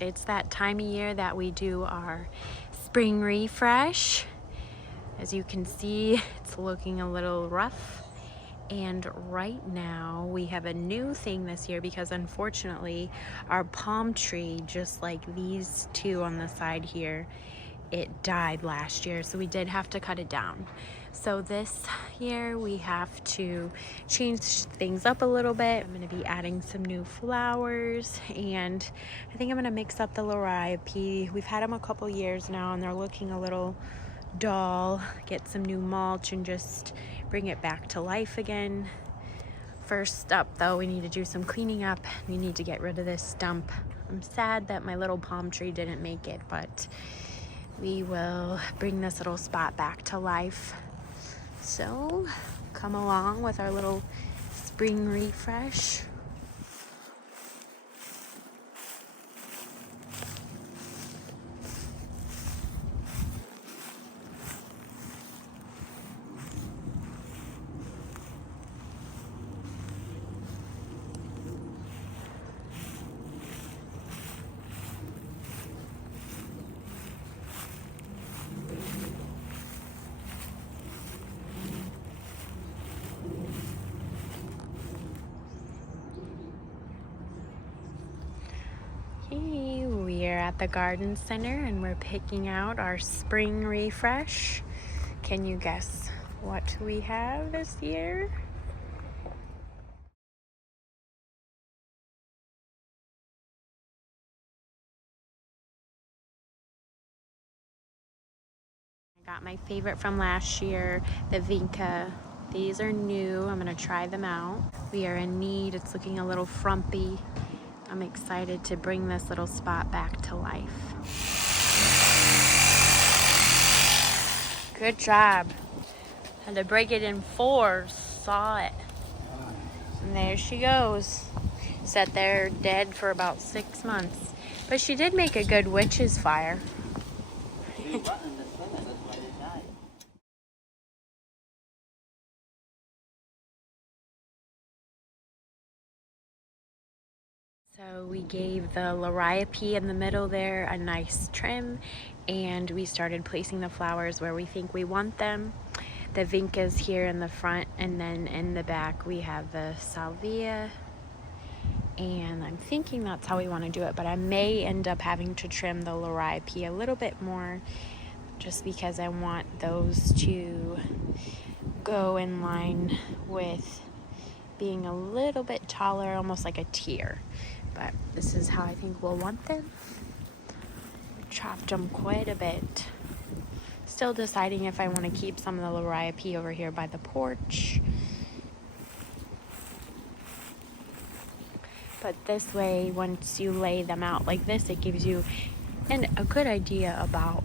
It's that time of year that we do our spring refresh. As you can see, it's looking a little rough. And right now we have a new thing this year because unfortunately our palm tree, just like these two on the side here, it died last year, so we did have to cut it down. So this year we have to change things up a little bit. I'm going to be adding some new flowers, and I think I'm going to mix up the liriape. We've had them a couple years now and they're looking a little dull. Get some new mulch and just bring it back to life again. First up though, we need to do some cleaning up. We need to get rid of this stump. I'm sad that my little palm tree didn't make it, but we will bring this little spot back to life. So come along with our little spring refresh. Okay, we are at the garden center and we're picking out our spring refresh. Can you guess what we have this year? I got my favorite from last year, the Vinca. These are new. I'm gonna try them out. We are in need. It's looking a little frumpy. I'm excited to bring this little spot back to life. Good job. Had to break it in 4. Saw it. And there she goes. Sat there dead for about 6 months. But she did make a good witch's fire. So we gave the liriape in the middle there a nice trim, and we started placing the flowers where we think we want them. The Vinca's here in the front, and then in the back we have the Salvia, and I'm thinking that's how we want to do it, but I may end up having to trim the liriape a little bit more just because I want those to go in line with being a little bit taller, almost like a tier. But this is how I think we'll want them. Chopped them quite a bit. Still deciding if I want to keep some of the liriape over here by the porch. But this way, once you lay them out like this, it gives you a good idea about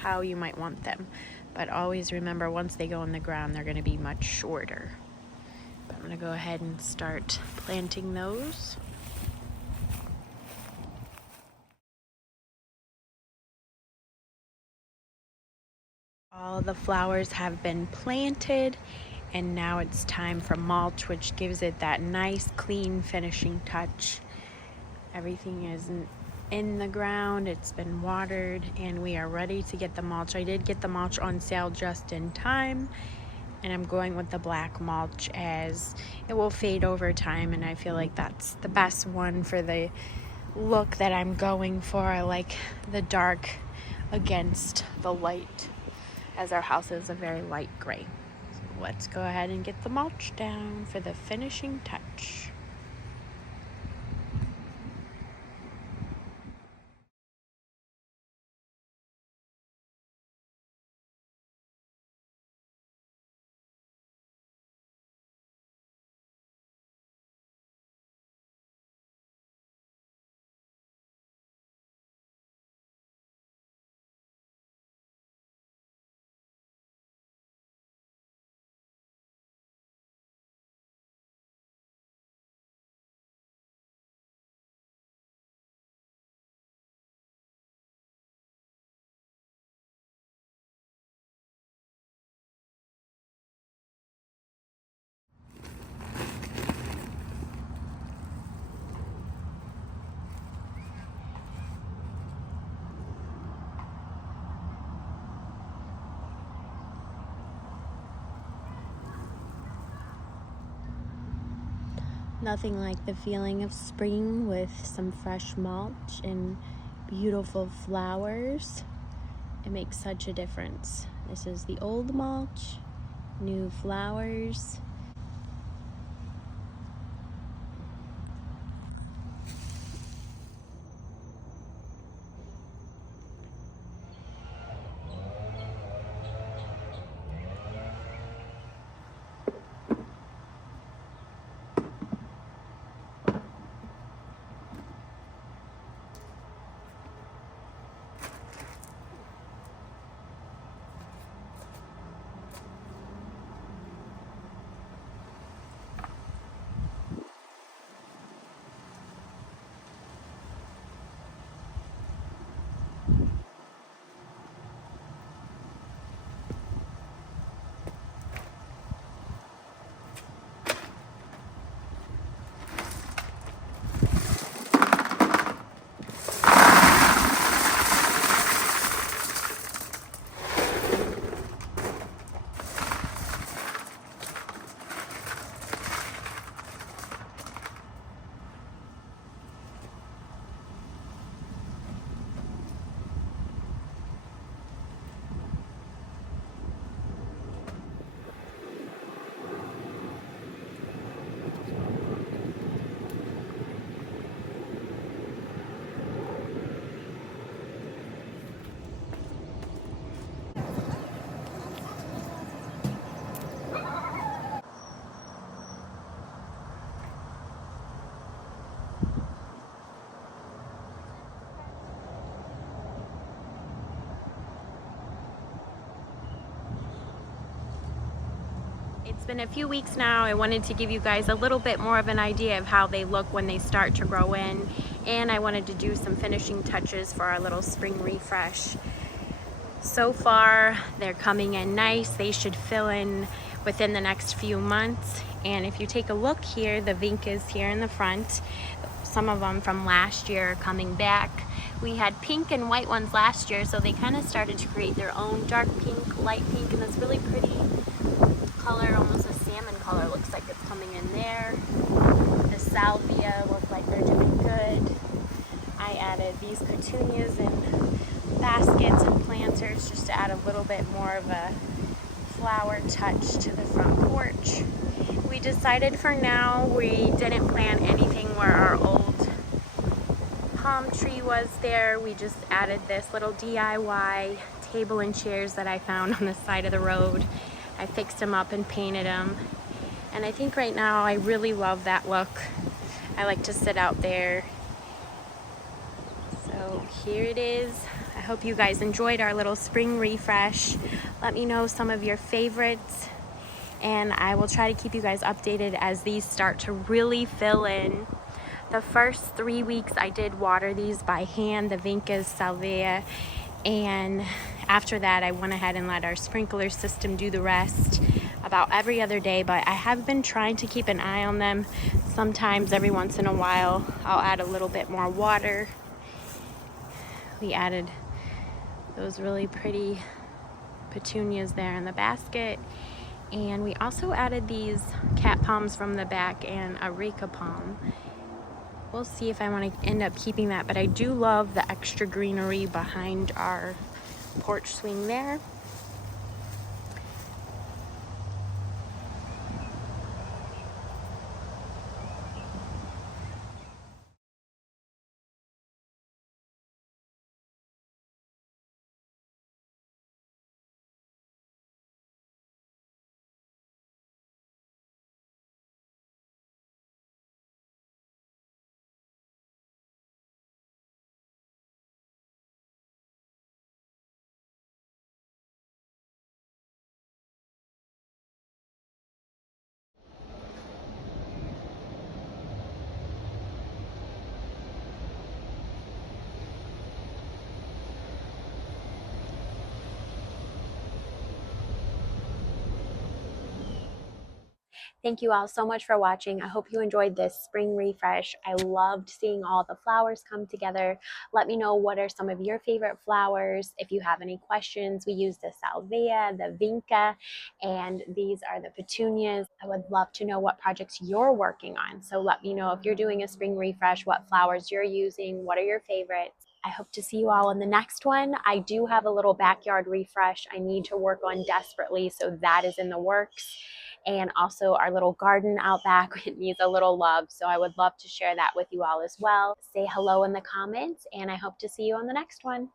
how you might want them. But always remember, once they go in the ground, they're going to be much shorter. But I'm going to go ahead and start planting those. All the flowers have been planted, and now it's time for mulch, which gives it that nice clean finishing touch. Everything is in the ground, it's been watered, and we are ready to get the mulch. I did get the mulch on sale just in time, and I'm going with the black mulch as it will fade over time, and I feel like that's the best one for the look that I'm going for. I like the dark against the light, as our house is a very light gray. So let's go ahead and get the mulch down for the finishing touch. Nothing like the feeling of spring with some fresh mulch and beautiful flowers. It makes such a difference. This is the old mulch, new flowers. It's been a few weeks now. I wanted to give you guys a little bit more of an idea of how they look when they start to grow in, and I wanted to do some finishing touches for our little spring refresh. So far, they're coming in nice. They should fill in within the next few months. And if you take a look here, the Vincas here in the front, some of them from last year are coming back. We had pink and white ones last year, so they kind of started to create their own dark pink, light pink, and this really pretty color, almost a salmon color, looks like it's coming in there. The Salvia look like they're doing good. I added these petunias in baskets and planters just to add a little bit more of a flower touch to the front porch. We decided for now we didn't plant anything where our old palm tree was there. We just added this little DIY table and chairs that I found on the side of the road. I fixed them up and painted them, and I think right now I really love that look. I like to sit out there. So here it is. I hope you guys enjoyed our little spring refresh. Let me know some of your favorites, and I will try to keep you guys updated as these start to really fill in. The first 3 weeks I did water these by hand, the Vinca's, Salvia, and after that I went ahead and let our sprinkler system do the rest about every other day. But I have been trying to keep an eye on them. Sometimes every once in a while I'll add a little bit more water. We added those really pretty petunias there in the basket, and we also added these cat palms from the back and a Rika palm. We'll see if I want to end up keeping that, but I do love the extra greenery behind our porch swing there. Thank you all so much for watching. I hope you enjoyed this spring refresh. I loved seeing all the flowers come together. Let me know what are some of your favorite flowers. If you have any questions, we use the Salvia, the Vinca, and these are the Petunias. I would love to know what projects you're working on. So let me know if you're doing a spring refresh, what flowers you're using, what are your favorites. I hope to see you all in the next one. I do have a little backyard refresh I need to work on desperately, so that is in the works. And also our little garden out back, it needs a little love, so I would love to share that with you all as well. Say hello in the comments, and I hope to see you on the next one.